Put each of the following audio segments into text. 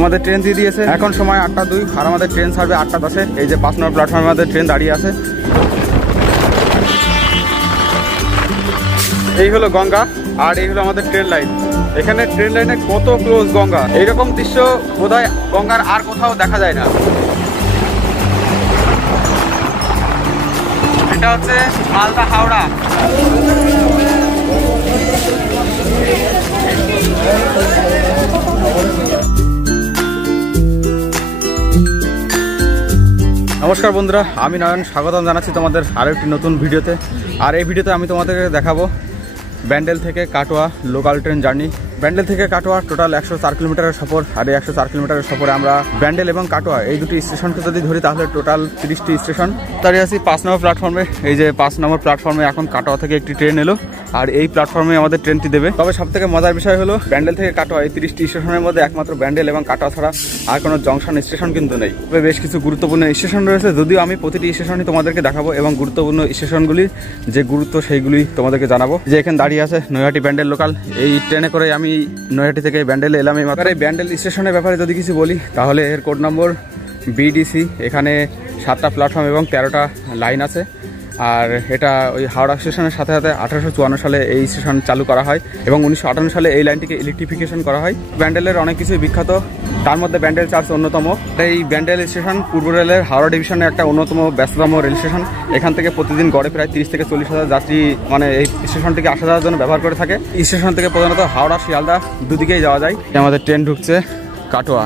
আমাদের ট্রেন দিয়ে দিয়েছে, এখন সময় 8টা 2 আর আমাদের ট্রেন ছাড়বে 8টা 10-এ। এই যে 5 নম্বর প্ল্যাটফর্মে আমাদের ট্রেন দাঁড়িয়ে আছে। এই হলো গঙ্গা আর এই হলো আমাদের ট্রেন লাইন। এখানে ট্রেন লাইনে কত ক্লোজ গঙ্গা, এইরকম দৃশ্য বোধহয় গঙ্গার আর কোথাও দেখা যায় না। এটা হচ্ছে মালদা হাওড়া। নমস্কার বন্ধুরা, আমি নয়ন, স্বাগতম জানাচ্ছি তোমাদের আরও একটি নতুন ভিডিওতে। আর এই ভিডিওতে আমি তোমাদেরকে দেখাবো ব্যান্ডেল থেকে Katwa local train journey. Bandel থেকে কাটোয়া টোটাল 104 কিলোমিটারের সফর। আর এই 104 কিলোমিটারের সফরে আমরা ব্যান্ডেল এবং কাটোয়া এই দুটি স্টেশনকে যদি ধরি তাহলে টোটাল 30টি স্টেশন। দাঁড়িয়ে আছি 5 নম্বর প্ল্যাটফর্মে। এই যে 5 নম্বর প্ল্যাটফর্মে এখন কাটোয়া থেকে একটি ট্রেন এলো আর এই প্ল্যাটফর্মে আমাদের ট্রেনটি দেবে। তবে সবথেকে মজার বিষয় হলো ব্যান্ডেল থেকে কাটোয়া এই 30টি স্টেশনের মধ্যে একমাত্র ব্যান্ডেল এবং কাটোয়া ছাড়া আর কোনো জংশন স্টেশন কিন্তু নেই। তবে বেশ কিছু গুরুত্বপূর্ণ স্টেশন রয়েছে, যদিও আমি প্রতিটি স্টেশনই তোমাদেরকে দেখাবো এবং গুরুত্বপূর্ণ স্টেশনগুলির যে গুরুত্ব সেইগুলি তোমাদেরকে জানাবো। যে এখানে দাঁড়িয়ে আছে নৈহাটি ব্যান্ডেল লোকাল। এই ট্রেনে করে আমি নৈহাটি থেকে ব্যান্ডেলে এলাম। এই মাত্র এই ব্যান্ডেল স্টেশনের ব্যাপারে যদি কিছু বলি তাহলে এর কোড নম্বর BDC। এখানে 7টা প্ল্যাটফর্ম এবং 13টা লাইন আছে। আর এটা ওই হাওড়া স্টেশনের সাথে সাথে 1854 সালে এই স্টেশন চালু করা হয় এবং 1958 সালে এই লাইনটিকে ইলেকট্রিফিকেশন করা হয়। ব্যান্ডেলের অনেক কিছুই বিখ্যাত, তার মধ্যে ব্যান্ডেল চার্চ অন্যতম। এই ব্যান্ডেল স্টেশন পূর্ব রেলের হাওড়া ডিভিশনের একটা অন্যতম ব্যস্ততম রেল স্টেশন। এখান থেকে প্রতিদিন গড়ে প্রায় 30 থেকে 40 হাজার যাত্রী মানে এই স্টেশনটিকে আসা যাওয়ার জন্য ব্যবহার করে থাকে। এই স্টেশন থেকে প্রধানত হাওড়া শিয়ালদা দুদিকেই যাওয়া যায়। আমাদের ট্রেন ঢুকছে কাটোয়া।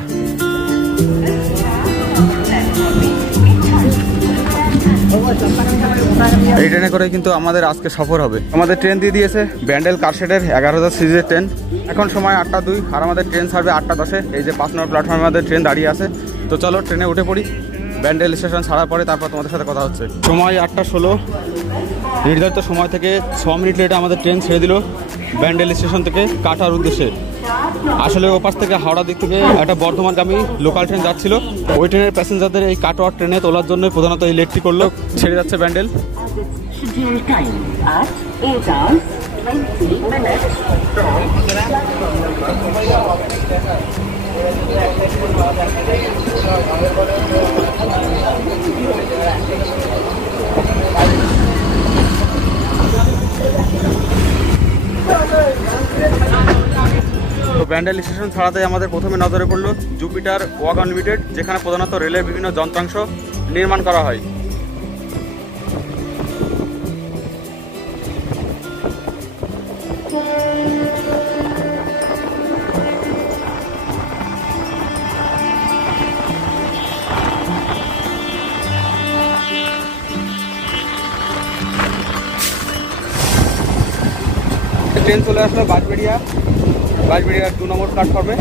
এই ট্রেনে করে কিন্তু আমাদের আজকে সফর হবে। আমাদের ট্রেন দিয়ে দিয়েছে ব্যান্ডেল কারশেডের 11,000 সিরিজের ট্রেন। এখন সময় 8টা 2 আর আমাদের ট্রেন ছাড়বে 8টা 10-এ। এই যে 5 নম্বর প্ল্যাটফর্মে আমাদের ট্রেন দাঁড়িয়ে আছে। তো চলো ট্রেনে উঠে পড়ি। ব্যান্ডেল স্টেশন ছাড়ার পরে তারপর তোমাদের সাথে কথা হচ্ছে। সময় 8টা 16। নির্ধারিত সময় থেকে 6 মিনিট লেটে আমাদের ট্রেন ছেড়ে দিল ব্যান্ডেল স্টেশন থেকে কাটোয়ার উদ্দেশ্যে। আসলে ওপাশ থেকে হাওড়া দিক থেকে একটা বর্ধমানগামী লোকাল ট্রেন যাচ্ছিল। ওই ট্রেনের প্যাসেঞ্জারদের এই কাটোয়ার ট্রেনে তোলার জন্য প্রধানত এই লেটটি করলো। ছেড়ে যাচ্ছে ব্যান্ডেল। ব্যান্ডেল স্টেশন ছাড়াতে আমাদের প্রথমে নজরে পড়লো জুপিটার ওয়াগন লিমিটেড, যেখানে প্রধানত রেলের বিভিন্ন যন্ত্রাংশ নির্মাণ করা হয়। ট্রেন চলে আসলো বাঁশবেড়িয়ার 2 নম্বর প্ল্যাটফর্মে।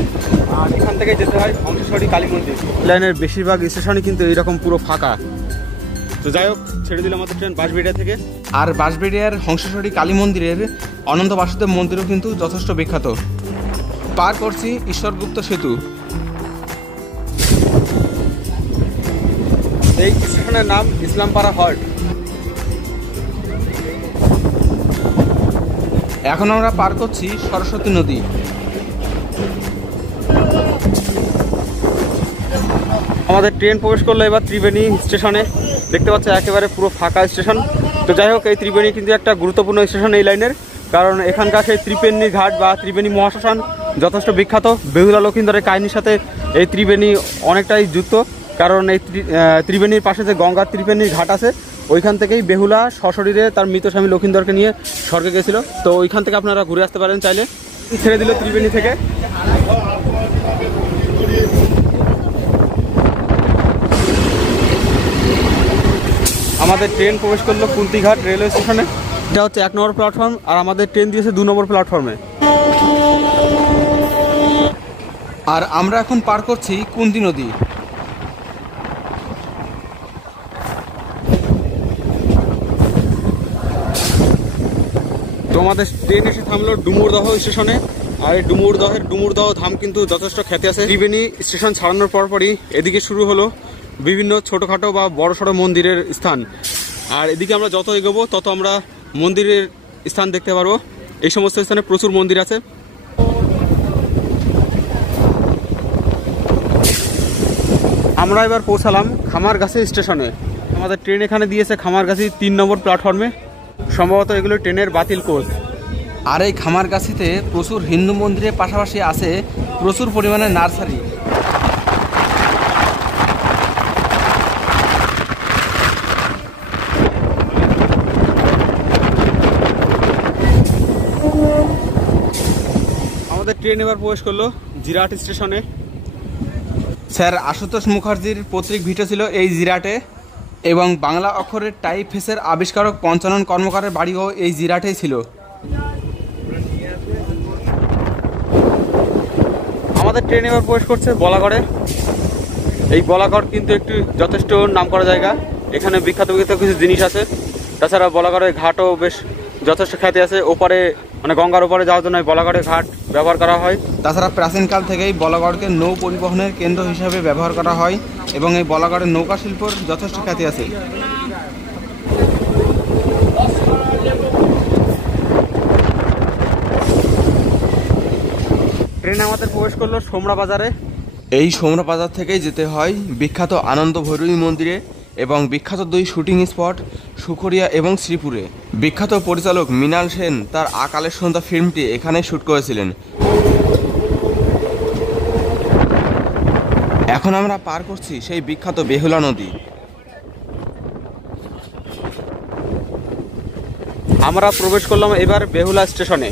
আর এখান থেকে যেতে হয় হংসেশ্বরী কালী মন্দির। লাইনের বেশিরভাগ স্টেশনই কিন্তু এইরকম পুরো ফাঁকা। তো যাই হোক, ছেড়ে দিল আমাদের ট্রেন বাঁশবেড়িয়া থেকে। আর বাঁশবেড়িয়ার হংসেশ্বরী কালী মন্দিরের অনন্ত বাসুদেব মন্দিরও কিন্তু যথেষ্ট বিখ্যাত। পার করছি ঈশ্বরগুপ্ত সেতু। এই স্টেশনের নাম ইসলামপাড়া হল্ট। এখন আমরা পার করছি সরস্বতী নদী। আমাদের ট্রেন প্রবেশ করলো এবার ত্রিবেণী স্টেশনে। দেখতে পাচ্ছ একেবারে পুরো ফাঁকা স্টেশন। তো যাই হোক, এই ত্রিবেণী কিন্তু একটা গুরুত্বপূর্ণ স্টেশন এই লাইনের, কারণ এখানকার সেই ত্রিবেণী ঘাট বা ত্রিবেণী মহাশ্মশান যথেষ্ট বিখ্যাত। বেহুলা লক্ষিন্দরের কাহিনীর সাথে এই ত্রিবেণী অনেকটাই যুক্ত, কারণ এই ত্রিবেণীর পাশে যে গঙ্গা ত্রিবেণীর ঘাট আছে ওইখান থেকেই বেহুলা সশরীরে তার মৃত স্বামী লক্ষিন্দরকে নিয়ে স্বর্গে গেছিল। তো ওইখান থেকে আপনারা ঘুরে আসতে পারেন চাইলে। ছেড়ে দিল ত্রিবেণী থেকে। আমাদের ট্রেন প্রবেশ করলো কুন্তিঘাট রেলওয়ে স্টেশনে। এটা হচ্ছে 1 নম্বর প্ল্যাটফর্ম আর আমাদের ট্রেন দিয়েছে 2 নম্বর প্ল্যাটফর্মে। আর আমরা এখন পার করছি কুন্তি নদী। তো আমাদের ট্রেন এসে থামলো ডুমুরদহ স্টেশনে। আর এই ডুমুরদহ ধাম কিন্তু যথেষ্ট খ্যাতি আছে। ত্রিবেণী স্টেশন ছাড়ানোর পরপরই এদিকে শুরু হলো বিভিন্ন ছোটোখাটো বা বড়সড় মন্দিরের স্থান। আর এদিকে আমরা যত এগোবো তত আমরা মন্দিরের স্থান দেখতে পারবো। এই সমস্ত স্থানে প্রচুর মন্দির আছে। আমরা এবার পৌঁছালাম খামারগাছি স্টেশনে। আমাদের ট্রেন এখানে দিয়েছে খামারগাছি 3 নম্বর প্ল্যাটফর্মে। সম্ভবত এগুলো ট্রেনের বাতিল কোচ। আর এই খামারগাছিতে প্রচুর হিন্দু মন্দিরের পাশাপাশি আছে প্রচুর পরিমাণে নার্সারি। আমাদের ট্রেন এবার প্রবেশ করলো জিরাট স্টেশনে। স্যার আশুতোষ মুখার্জির পৈতৃক ভিটা ছিল এই জিরাটে, এবং বাংলা অক্ষরের টাইপফেসের আবিষ্কারক পঞ্চানন কর্মকারের বাড়িও এই জিরাটেই ছিল। আমাদের ট্রেন এবার প্রবেশ করছে বলাগড়ে। এই বলাগড় কিন্তু একটু যথেষ্ট নামকরা জায়গা। এখানে বিখ্যাত বিখ্যাত কিছু জিনিস আছে। তাছাড়া বলাগড়ের ঘাটও বেশ যথেষ্ট খ্যাতি আছে। ওপারে মানে গঙ্গার ওপারে যাওয়ার জন্য বলাগড়ের ঘাট ব্যবহার করা হয়। তাছাড়া প্রাচীনকাল থেকেই বলাগড়কে নৌ পরিবহনের কেন্দ্র হিসাবে ব্যবহার করা হয়, এবং এই বলাগড়ের নৌকা শিল্পর যথেষ্ট খ্যাতি আছে। ট্রেন আমাদের প্রবেশ করলো সোমরা বাজারে। এই সোমরা বাজার থেকেই যেতে হয় বিখ্যাত আনন্দ ভৈরবী মন্দিরে, এবং বিখ্যাত 2 শুটিং স্পট সুখরিয়া এবং শ্রীপুরে। বিখ্যাত পরিচালক মৃণাল সেন তার আকালের সন্ধ্যা ফিল্মটি এখানে শ্যুট করেছিলেন। এখন আমরা পার করছি সেই বিখ্যাত বেহুলা নদী। আমরা প্রবেশ করলাম এবার বেহুলা স্টেশনে।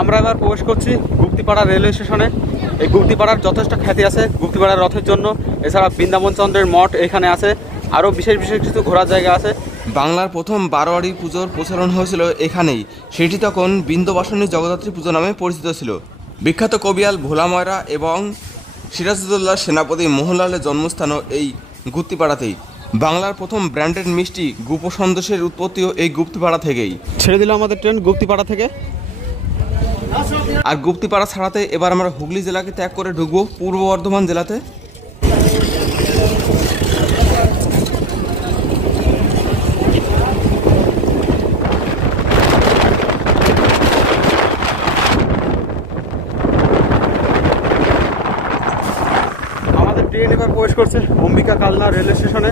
আমরা এবার প্রবেশ করছি গুপ্তিপাড়া রেলওয়ে স্টেশনে। এই গুপ্তিপাড়ার যথেষ্ট খ্যাতি আছে গুপ্তিপাড়ার রথের জন্য। এছাড়া বৃন্দাবন চন্দ্রের মঠ এখানে আছে। আরও বিশেষ বিশেষ কিছু ঘোরার জায়গা আছে। বাংলার প্রথম বারোয়ারি পুজোর প্রচলন হয়েছিল এখানেই। সেটি তখন বিন্দবাসনী জগদ্ধাত্রী পুজো নামে পরিচিত ছিল। বিখ্যাত কবিয়াল ভোলা ময়রা এবং সিরাজউদ্দৌলার সেনাপতি মোহনলালের জন্মস্থানও এই গুপ্তিপাড়াতেই। বাংলার প্রথম ব্র্যান্ডেড মিষ্টি গুপ সন্দেশের উৎপত্তিও এই গুপ্তিপাড়া থেকেই। ছেড়ে দিল আমাদের ট্রেন গুপ্তিপাড়া থেকে। আর গুপ্তিপাড়া ছাড়াতে এবার আমরা হুগলি জেলাকে ত্যাগ করে ঢুকবো পূর্ব বর্ধমান জেলাতে। আমাদের ট্রেন এবার প্রবেশ করছে অম্বিকা কালনা রেলওয়ে স্টেশনে।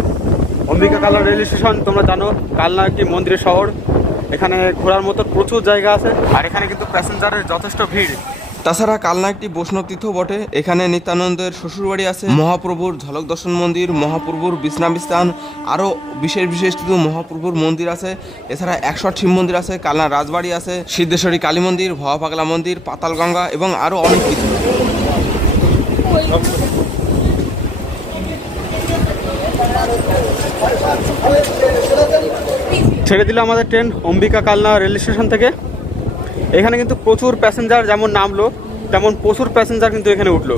অম্বিকা কালনা রেলওয়ে স্টেশন তোমরা জানো কালনা একটি মন্দিরের শহর। এখানে ঘোরার মতো প্রচুর জায়গা আছে। আর এখানে কিন্তু প্যাসেঞ্জারের যথেষ্ট ভিড়। তাছাড়া কালনা একটি বৈষ্ণব তীর্থ বটে। এখানে নিত্যানন্দের শ্বশুরবাড়ি আছে, মহাপ্রভুর ঝলক দর্শন মন্দির, মহাপ্রভুর বিশ্রাম স্থান, আরও বিশেষ বিশেষ কিছু মহাপ্রভুর মন্দির আছে। এছাড়া 108 শিব মন্দির আছে, কালনা রাজবাড়ি আছে, সিদ্ধেশ্বরী কালী মন্দির, ভবা পাগলা মন্দির, পাতালগঙ্গা এবং আরও অনেক কিছু। ছেড়ে দিল আমাদের train Ambika Kalna rail station থেকে। এখানে কিন্তু প্রচুর প্যাসেঞ্জার যেমন নামলো তেমন প্রচুর প্যাসেঞ্জার কিন্তু এখানে উঠলো।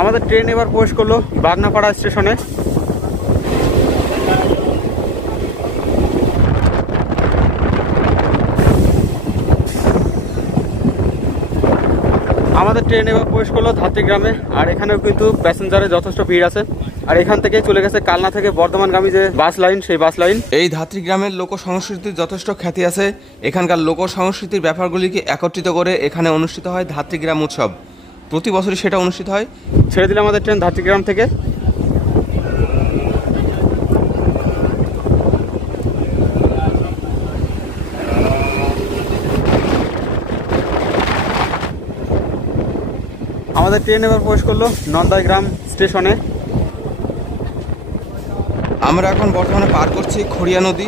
আমাদের ট্রেন এবার প্রবেশ করলো বাগনাপাড়া স্টেশনে। আমাদের ট্রেন এবার প্রবেশ করলো ধাত্রীগ্রামে। আর এখানেও কিন্তু প্যাসেঞ্জারের যথেষ্ট ভিড় আছে। আর এখান থেকে চলে গেছে কালনা থেকে বর্ধমানগামী যে বাস লাইন, সেই বাস লাইন। এই ধাত্রীগ্রামের লোক সংস্কৃতির যথেষ্ট খ্যাতি আছে। এখানকার লোক সংস্কৃতির ব্যাপারগুলিকে একত্রিত করে এখানে অনুষ্ঠিত হয় ধাত্রীগ্রাম উৎসব। প্রতি বছরই সেটা অনুষ্ঠিত হয়। ছেড়ে দিলে আমাদের ট্রেন ধাত্রীগ্রাম থেকে। আমাদের ট্রেন এবার প্রবেশ করলো নন্দাইগ্রাম স্টেশনে। আমরা এখন বর্তমানে পার করছি খড়িয়া নদী।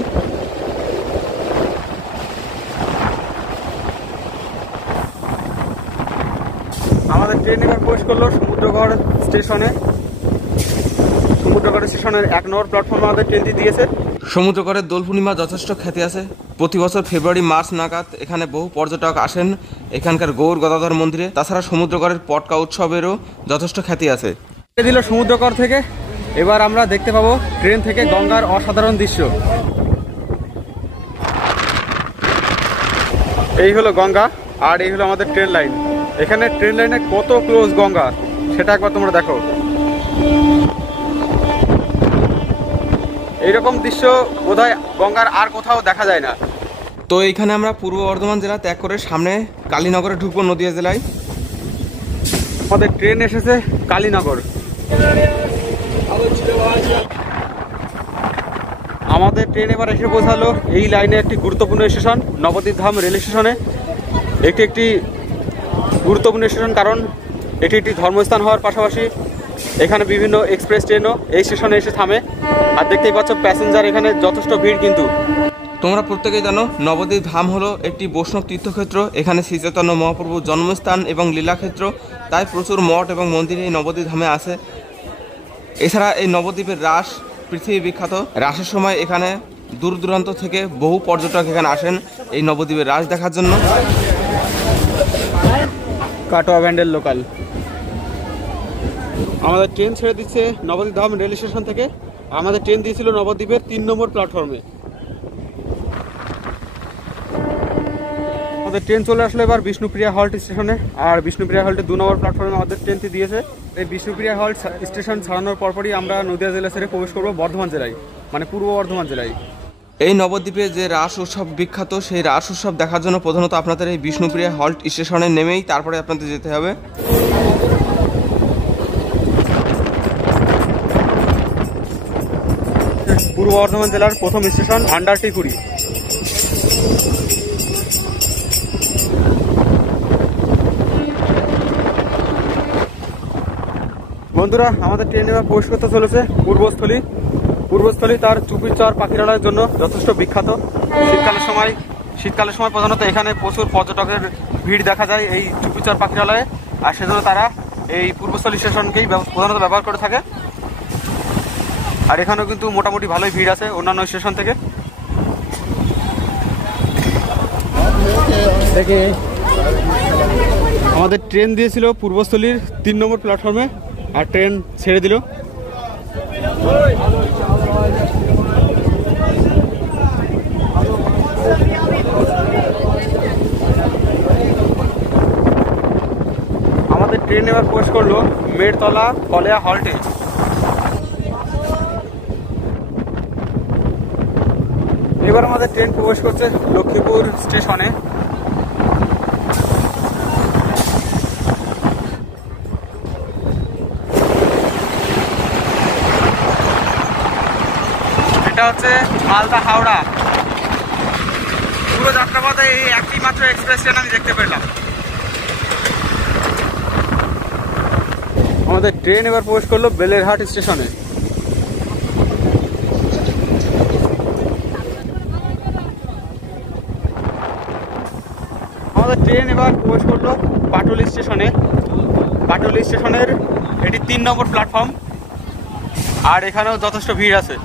আমাদের ট্রেন এবার প্রবেশ করলো সমুদ্রগড় স্টেশনে। সমুদ্রগড় স্টেশনের 1 নম্বর প্ল্যাটফর্মে আমাদের ট্রেনটি দিয়েছে। সমুদ্রগড়ের দোল পূর্ণিমা যথেষ্ট খ্যাতি আছে। প্রতি বছর ফেব্রুয়ারি মার্চ নাগাদ এখানে বহু পর্যটক আসেন এখানকার গৌর গদাধর মন্দিরে। তাছাড়া সমুদ্রগড়ের পটকা উৎসবেরও যথেষ্ট খ্যাতি আছে। দিল সমুদ্রগড় থেকে। এবার আমরা দেখতে পাবো ট্রেন থেকে গঙ্গার অসাধারণ দৃশ্য। এই হলো গঙ্গা আর এই হলো আমাদের ট্রেন লাইন। এখানে ট্রেন লাইনে কত ক্লোজ গঙ্গা সেটা একবার তোমরা দেখো। এইরকম দৃশ্য বোধহয় গঙ্গার আর কোথাও দেখা যায় না। তো এইখানে আমরা পূর্ব বর্ধমান জেলা ত্যাগ করে সামনে কালীনগরে ঢুকবো, নদিয়া জেলায়। আমাদের ট্রেন এসেছে কালীনগর। আমাদের ট্রেন এবার এসে পৌঁছালো এই লাইনে একটি গুরুত্বপূর্ণ স্টেশন নবদ্বীপ ধাম রেল স্টেশনে। একটি গুরুত্বপূর্ণ স্টেশন, কারণ এটি একটি ধর্মস্থান হওয়ার পাশাপাশি এখানে বিভিন্ন এক্সপ্রেস ট্রেনও এই স্টেশনে এসে থামে। আর দেখতেই পাচ্ছ প্যাসেঞ্জার এখানে যথেষ্ট ভিড়। কিন্তু তোমরা প্রত্যেকেই জানো নবদ্বীপ ধাম হলো একটি বৈষ্ণব তীর্থক্ষেত্র। এখানে শ্রী চৈতন্য মহাপ্রভুর জন্মস্থান এবং লীলাক্ষেত্র, তাই প্রচুর মঠ এবং মন্দির এই নবদ্বীপ ধামে আছে। এছাড়া এই নবদ্বীপের রাস পৃথিবী বিখ্যাত। রাসের সময় এখানে দূর দূরান্ত থেকে বহু পর্যটক এখানে আসেন এই নবদ্বীপের রাস দেখার জন্য। কাটোয়া ব্যান্ডেল লোকাল আমাদের ট্রেন ছেড়ে দিচ্ছে নবদ্বীপ ধাম রেল স্টেশন থেকে। আমাদের ট্রেন দিয়েছিল নবদ্বীপের 3 নম্বর প্ল্যাটফর্মে। আমাদের ট্রেন চলে আসলো এবার বিষ্ণুপ্রিয়া হল্ট স্টেশনে। আর বিষ্ণুপ্রিয়া হল্টের 2 নম্বর প্ল্যাটফর্মে আমাদের ট্রেনটি দিয়েছে। এই বিষ্ণুপ্রিয়া হল্ট স্টেশন ছাড়ানোর পরপরই আমরা নদিয়া জেলা ছেড়ে প্রবেশ করবো বর্ধমান জেলায়, মানে পূর্ব বর্ধমান জেলায়। এই নবদ্বীপে যে রাস উৎসব বিখ্যাত, সেই রাস উৎসব দেখার জন্য প্রধানত আপনাদের এই বিষ্ণুপ্রিয়া হল্ট স্টেশনে নেমেই তারপরে আপনাদের যেতে হবে। পূর্ব বর্ধমান জেলার প্রথম স্টেশন ভান্ডারটিকুড়ি। বন্ধুরা, আমাদের ট্রেন এবার প্রবেশ করতে চলেছে পূর্বস্থলী। পূর্বস্থলী তার চুপির চর পাখিরালয়ের জন্য যথেষ্ট বিখ্যাত। শীতকালের সময় প্রধানত এখানে প্রচুর পর্যটকের ভিড় দেখা যায় এই চুপির চর পাখিরালয়ে। আর সেজন্য তারা এই পূর্বস্থলী স্টেশনকেই প্রধানত ব্যবহার করে থাকে। আর এখানেও কিন্তু মোটামুটি ভালোই ভিড় আছে অন্যান্য স্টেশন থেকে। আমাদের ট্রেন দিয়েছিল পূর্বস্থলীর 3 নম্বর প্ল্যাটফর্মে, আর ট্রেন ছেড়ে দিল। আমাদের ট্রেন এবার প্রবেশ করলো মেড়তলা কলেয়া হল্টে। এবার আমাদের ট্রেন প্রবেশ করছে লক্ষ্মীপুর স্টেশনে। এটা হচ্ছে মালদা হাওড়া। পুরো যাত্রাপথে এই একটি মাত্র এক্সপ্রেস ট্রেন আমি দেখতে পেলাম। আমাদের ট্রেন এবার প্রবেশ করলো বেলেরহাট স্টেশনে। আমাদের ট্রেন এবার প্রবেশ করলো পাটুলি স্টেশনে। পাটুলি স্টেশনের এটি 3 নম্বর প্ল্যাটফর্ম, আর এখানেও যথেষ্ট ভিড় আছে।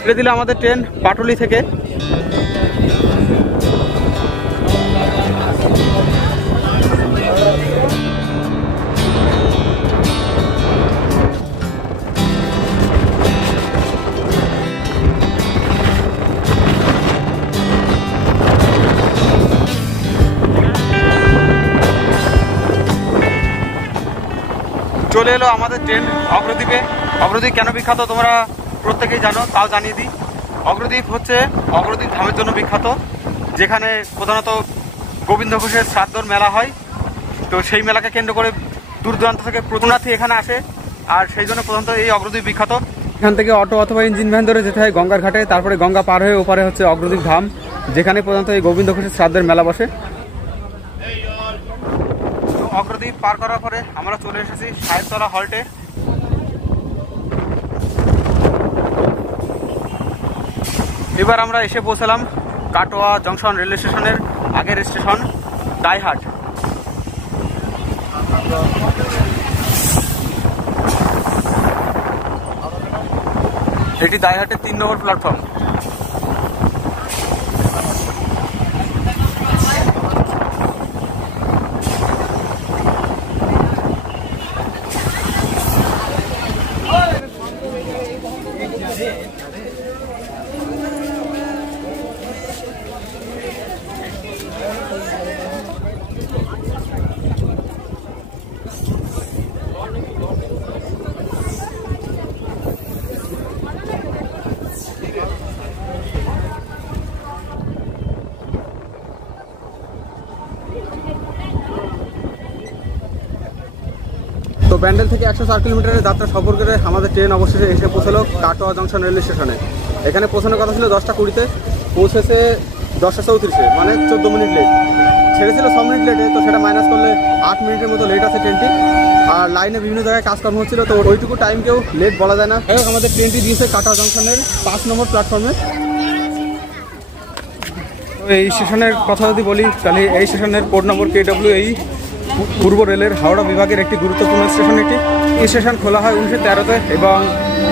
ছেড়ে দিল আমাদের ট্রেন পাটুলি থেকে। চলে এলো আমাদের ট্রেন অগ্রদ্বীপে। অগ্রদ্বীপ কেন বিখ্যাত তোমরা প্রত্যেকেই জানো, তাও জানিয়ে দিই। অগ্রদ্বীপ হচ্ছে অগ্রদ্বীপ ধামের জন্য বিখ্যাত, যেখানে প্রধানত গোবিন্দ ঘোষের শ্রাদ্ধর মেলা হয়। তো সেই মেলাকে কেন্দ্র করে দূর দূরান্ত থেকে পুণ্যার্থী এখানে আসে, আর সেই জন্য প্রধানত এই অগ্রদ্বীপ বিখ্যাত। এখান থেকে অটো অথবা ইঞ্জিন ভ্যান ধরে যেতে হয় গঙ্গার ঘাটে, তারপরে গঙ্গা পার হয়ে ওপারে হচ্ছে অগ্রদ্বীপ ধাম, যেখানে প্রধানত এই গোবিন্দ ঘোষের শ্রাদ্ধের মেলা বসে। অগ্রদ্বীপ পার করার পরে আমরা চলে এসেছি সাহেবতলা হল্টে। এবার আমরা এসে পৌঁছালাম কাটোয়া জংশন রেল স্টেশনের আগের স্টেশন দাইহাট। এটি দাইহাটের 3 নম্বর প্ল্যাটফর্ম। তো ব্যান্ডেল থেকে 104 কিলোমিটারের যাত্রা সফর করে আমাদের ট্রেন অবশেষে এসে পৌঁছালো কাটোয়া জংশন রেল স্টেশনে। এখানে পৌঁছানোর কথা ছিল 10টা 20-তে, পৌঁছেছে 10টা 34-এ, মানে 14 মিনিট লেট। ছেড়েছিল 6 মিনিট লেটে, তো সেটা মাইনাস করলে 8 মিনিটের মতো লেট আছে ট্রেনটি। আর লাইনে বিভিন্ন জায়গায় কাজকর্ম হচ্ছিল, তো ওইটুকু টাইমকেও লেট বলা যায় না। আমাদের ট্রেনটি দিয়েছে কাটোয়া জংশনের 5 নম্বর প্ল্যাটফর্মে। তো এই স্টেশনের কথা যদি বলি, তাহলে এই স্টেশনের কোড নম্বর KW। এই পূর্ব রেলের হাওড়া বিভাগের একটি গুরুত্বপূর্ণ স্টেশন এটি। এই স্টেশন খোলা হয় 1913-তে এবং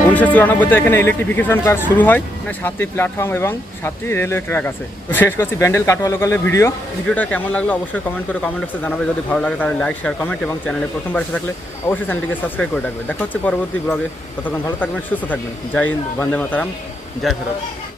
1994-তে এখানে ইলেকট্রিফিকেশন কাজ শুরু হয়। এখানে 7টি প্ল্যাটফর্ম এবং 7টি রেলওয়ে ট্র্যাক আছে। তো শেষ করছি ব্যান্ডেল কাটোয়া লোকালের ভিডিওটা কেমন লাগলো অবশ্যই কমেন্ট বক্সে জানাবে। যদি ভালো লাগে তাহলে লাইক, শেয়ার, কমেন্ট এবং চ্যানেলে প্রথমবার এসে থাকলে অবশ্যই চ্যানেলটিকে সাবস্ক্রাইব করে রাখবে। দেখা হচ্ছে পরবর্তী ব্লগে। ততক্ষণ ভালো থাকবেন, সুস্থ থাকবেন। জয় হিন্দ, বন্দে মাতরম, জয় ভারত।